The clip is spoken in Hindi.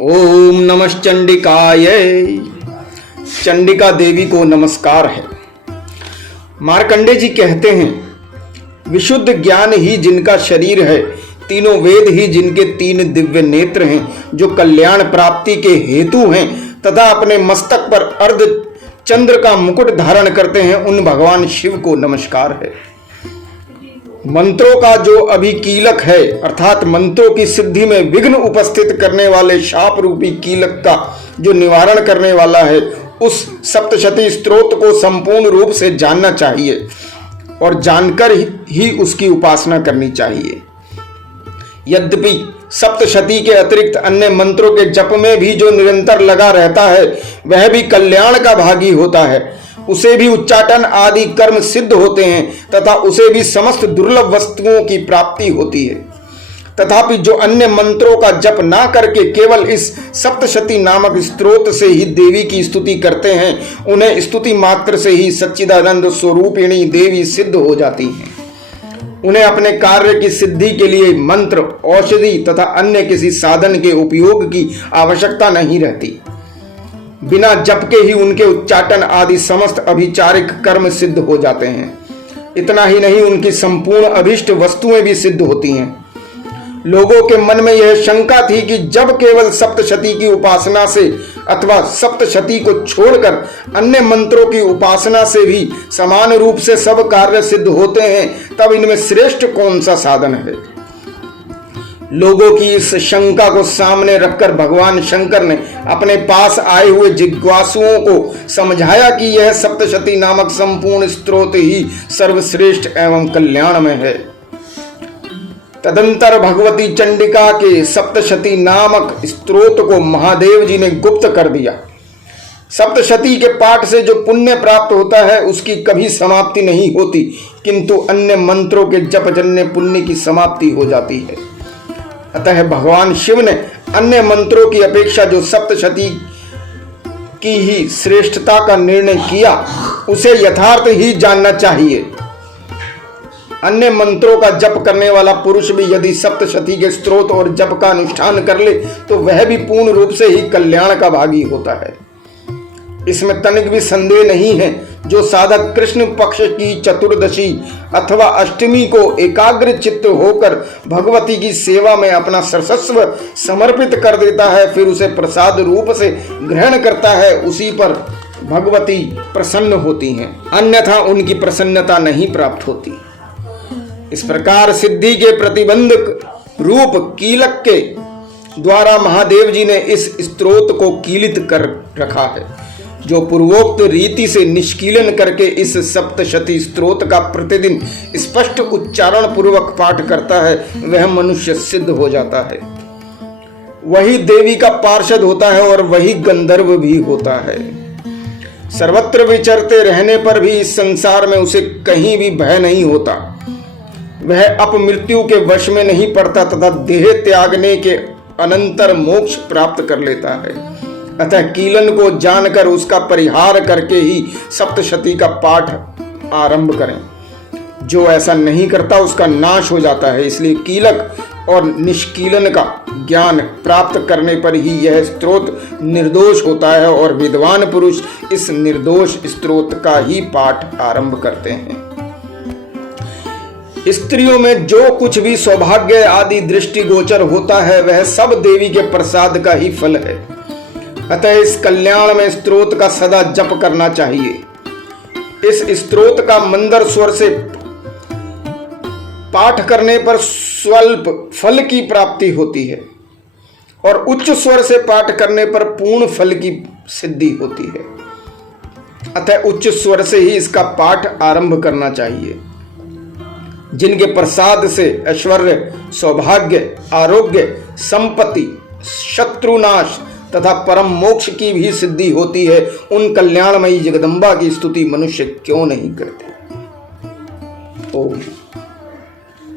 ओम नमः चंडिकाय। चंडिका देवी को नमस्कार है। मार्कंडे जी कहते हैं, विशुद्ध ज्ञान ही जिनका शरीर है, तीनों वेद ही जिनके तीन दिव्य नेत्र हैं, जो कल्याण प्राप्ति के हेतु हैं तथा अपने मस्तक पर अर्ध चंद्र का मुकुट धारण करते हैं, उन भगवान शिव को नमस्कार है। मंत्रों का जो अभिकीलक है, अर्थात मंत्रों की सिद्धि में विघ्न उपस्थित करने वाले शाप रूपी कीलक का जो निवारण करने वाला है, उस सप्तशती स्तोत्र को संपूर्ण रूप से जानना चाहिए और जानकर ही उसकी उपासना करनी चाहिए। यद्यपि सप्तशती के अतिरिक्त अन्य मंत्रों के जप में भी जो निरंतर लगा रहता है, वह भी कल्याण का भागी होता है। उसे भी उच्चाटन आदि कर्म सिद्ध होते हैं तथा उसे भी समस्त दुर्लभ वस्तुओं की प्राप्ति होती है। तथापि जो अन्य मंत्रों का जप ना करके केवल इस सप्तशती नामक स्तोत्र से ही देवी की स्तुति करते हैं, उन्हें स्तुति मात्र से ही सच्चिदानंद स्वरूपिणी देवी सिद्ध हो जाती हैं। उन्हें अपने कार्य की सिद्धि के लिए मंत्र, औषधि तथा अन्य किसी साधन के उपयोग की आवश्यकता नहीं रहती। बिना जप के ही उनके उच्चाटन आदि समस्त अभिचारिक कर्म सिद्ध हो जाते हैं। इतना ही नहीं, उनकी संपूर्ण अभिष्ट वस्तुएं भी सिद्ध होती हैं। लोगों के मन में यह शंका थी कि जब केवल सप्तशती की उपासना से अथवा सप्तशती को छोड़कर अन्य मंत्रों की उपासना से भी समान रूप से सब कार्य सिद्ध होते हैं, तब इनमें श्रेष्ठ कौन सा साधन है। लोगों की इस शंका को सामने रखकर भगवान शंकर ने अपने पास आए हुए जिज्ञासुओं को समझाया कि यह सप्तशती नामक संपूर्ण स्तोत्र ही सर्वश्रेष्ठ एवं कल्याणमय है। तदंतर भगवती चंडिका के सप्तशती नामक स्तोत्र को महादेव जी ने गुप्त कर दिया। सप्तशती के पाठ से जो पुण्य प्राप्त होता है, उसकी कभी समाप्ति नहीं होती, किंतु अन्य मंत्रों के जपजन्य पुण्य की समाप्ति हो जाती है। अतः भगवान शिव ने अन्य मंत्रों की अपेक्षा जो सप्तशती की ही श्रेष्ठता का निर्णय किया, उसे यथार्थ ही जानना चाहिए। अन्य मंत्रों का जप करने वाला पुरुष भी यदि सप्तशती के स्तोत्र और जप का अनुष्ठान कर ले, तो वह भी पूर्ण रूप से ही कल्याण का भागी होता है। इसमें तनिक भी संदेह नहीं है। जो साधक कृष्ण पक्ष की चतुर्दशी अथवा अष्टमी को एकाग्र चित्त होकर भगवती की सेवा में अपना सर्वस्व समर्पित कर देता है, फिर उसे प्रसाद रूप से ग्रहण करता है, उसी पर भगवती प्रसन्न होती हैं, अन्यथा उनकी प्रसन्नता नहीं प्राप्त होती। इस प्रकार सिद्धि के प्रतिबंधक रूप कीलक के द्वारा महादेव जी ने इस स्तोत्र को कीलित कर रखा है। जो पूर्वोक्त रीति से निष्कीलन करके इस सप्तशती स्तोत्र का प्रतिदिन स्पष्ट उच्चारण पूर्वक पाठ करता है, वह मनुष्य सिद्ध हो जाता है। वही देवी का पार्षद होता है और वही गंधर्व भी होता है। सर्वत्र विचरते रहने पर भी इस संसार में उसे कहीं भी भय नहीं होता। वह अपमृत्यु के वश में नहीं पड़ता तथा देह त्यागने के अनंतर मोक्ष प्राप्त कर लेता है। अतः कीलन को जानकर उसका परिहार करके ही सप्तशती का पाठ आरंभ करें। जो ऐसा नहीं करता उसका नाश हो जाता है। इसलिए कीलक और निष्कीलन का ज्ञान प्राप्त करने पर ही यह स्तोत्र निर्दोष होता है और विद्वान पुरुष इस निर्दोष स्तोत्र का ही पाठ आरंभ करते हैं। स्त्रियों में जो कुछ भी सौभाग्य आदि दृष्टिगोचर होता है, वह सब देवी के प्रसाद का ही फल है। अतः इस कल्याण में स्तोत्र का सदा जप करना चाहिए। इस स्तोत्र का मंदर स्वर से पाठ करने पर स्वल्प फल की प्राप्ति होती है और उच्च स्वर से पाठ करने पर पूर्ण फल की सिद्धि होती है। अतः उच्च स्वर से ही इसका पाठ आरंभ करना चाहिए। जिनके प्रसाद से ऐश्वर्य, सौभाग्य, आरोग्य, संपत्ति, शत्रुनाश तथा परम मोक्ष की भी सिद्धि होती है, उन कल्याणमयी जगदम्बा की स्तुति मनुष्य क्यों नहीं करते। ओम।